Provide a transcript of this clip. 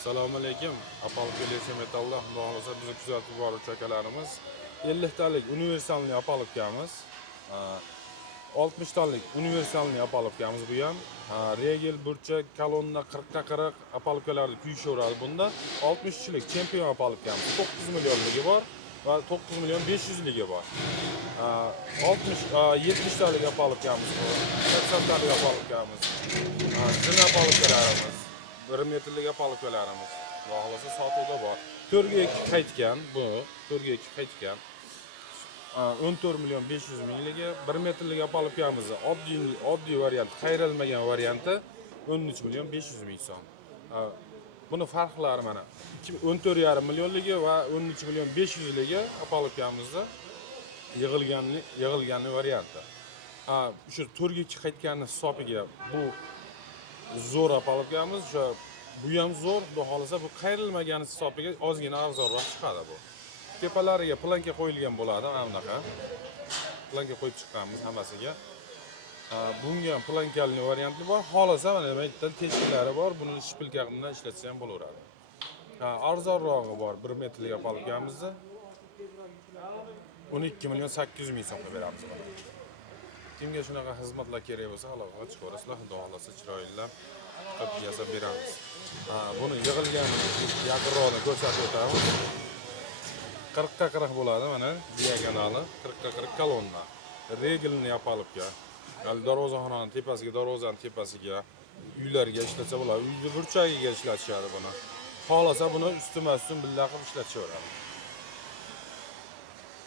Assalomu alaykum. Apollo Kelesi Metalda xudo xolasa bizni kuzatib boruvchi akalarimiz 50 talik universalni apologamiz. 60 talik universalni apologamiz bu ham. Regel burchak kolonna 40 ga 40 apologlarni kuyishaveradi bunda. 60 chilik chempion apologamiz 9 millionligi bor va 9 million 500 ligi bor. 70 talik apologamiz bor. 80 talik apologamiz. Zin apologlarimiz 1 metrlik apologlarimiz xudo xolasa sotuvda bor. 4 ga 2 qaytgan bu, 4 ga 2 qaytgan. 14 million 500 mingligi 1 metrlik apologamiz oddiy variant, qayrilmagan varianti 13 million 500 ming so'm. Buni farqlari mana 14,5 millionligi va 13 million 500 ligi apologamizda yig'ilgan varianti. Shu 4 ga 2 qaytganni hisobiga bu zo'r apologamiz, bu ham zo'r, xudo xolasa bu qayrilmagan hisobiga ozgina arzonroq chiqadi bu. Tepalariga planka qo'yilgan bo'ladi, mana bunaqa. Planka qo'yib chiqqanmiz hammasiga. Bunga ham plankali varianti bor. Xolasa mana bu yerdan teshiklar bor, buni shpilka bilan ishlatsa ham bo'laveradi. Arzonrog'i bor 1 metrlik apologamizni 12 million 800 ming so'mga beramiz. Kimga shunaqa xizmatlar kerak bo'lsa, aloqa chiqarasizlar, xudo xolasa chiroyli qilib yasab beramiz. Buni yig'ilgan yaqinroqni ko'rsatib o'tamiz. 40 ga 40 bo'ladi mana, diagonali 40 ga 40 kolonna. Regelni apologga. Darvozaxonaning tepasiga, darvozaning tepasiga, uylarga ishlatsa bo'ladi. Uyni burchagiga ishlatishadi buni. Xolasa buni ustma-ustun billa qilib ishlatishaveradi.